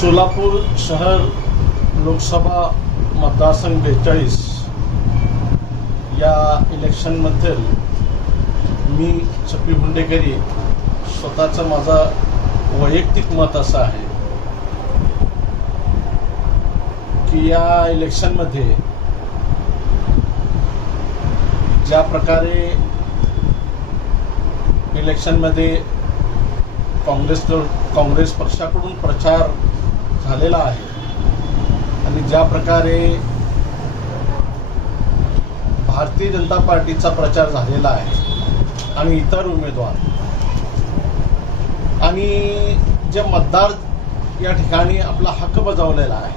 सोलापूर शहर लोकसभा मतदारसंघ बेचाळीस. या इलेक्शनमध्ये मी छपी हुंडेकरी स्वतःचं माझा वैयक्तिक मत असं आहे की या इलेक्शनमध्ये ज्या प्रकारे इलेक्शनमध्ये काँग्रेस काँग्रेस पक्षाकडून प्रचार झालेला आहे. आणि ज्या प्रकारे भारतीय जनता पार्टीचा प्रचार झालेला आहे आणि इतर उमेदवार आणि जे मतदार या ठिकाणी आपला हक्क बजावलेला आहे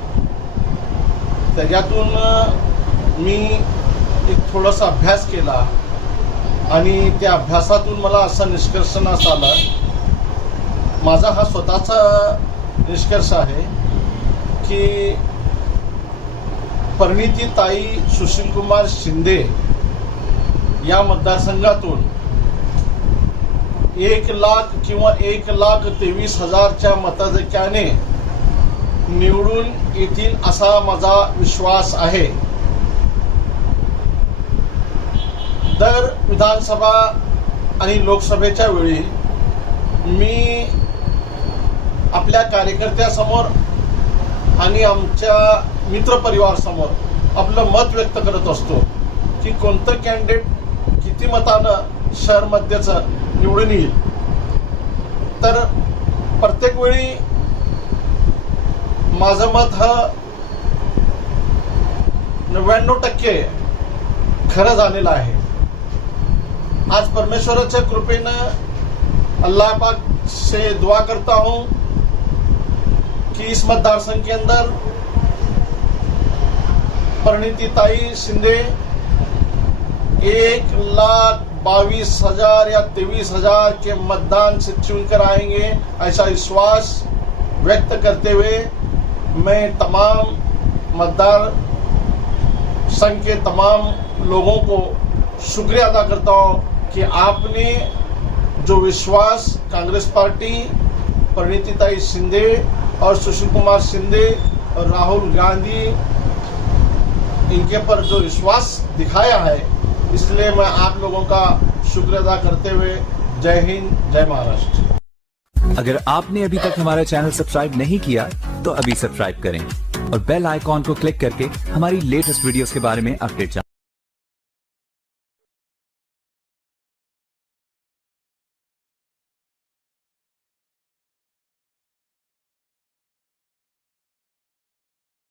त्याच्यातून मी एक थोडासा अभ्यास केला. आणि त्या अभ्यासातून मला असा निष्कर्षण आला. माझा हा स्वतःचा निष्कर्ष आहे की परिणिती ताई सुशीलकुमार शिंदे या मतदारसंघातून एक लाख किंवा एक लाख तेवीस हजारच्या मताधिक्याने निवडून येतील असा माझा विश्वास आहे. दर विधानसभा आणि लोकसभेच्या वेळी मी आपल्या कार्यकर्त्यासमोर आणि आमच्या मित्रपरिवारासमोर आपलं मत व्यक्त करत असतो की कोणतं कॅन्डिडेट किती मतानं शहरमध्येचं निवडून येईल. तर प्रत्येक वेळी माझं मत हा नव्याण्णव टक्के खरं झालेलं आहे. आज परमेश्वराच्या कृपेनं अल्लाह पाक से दुआ करता हूँ कि इस मतदार संघ के अंदर परिणीतिताई शिंदे, एक लाख बाईस हज़ार या तेईस हज़ार के मतदान से चुनकर आएँगे, ऐसा विश्वास व्यक्त करते हुए मैं तमाम मतदार संघ के तमाम लोगों को शुक्रिया अदा करता हूँ। कि आपने जो विश्वास कांग्रेस पार्टी, परिणीतिताई शिंदे और सुशील कुमार शिंदे और राहुल गांधी, इनके पर जो विश्वास दिखाया है, इसलिए मैं आप लोगों का शुक्र अदा करते हुए जय हिंद, जय महाराष्ट्र। अगर आपने अभी तक हमारा चैनल सब्सक्राइब नहीं किया तो अभी सब्सक्राइब करें और बेल आइकॉन को क्लिक करके हमारी लेटेस्ट वीडियोस के बारे में अपडेट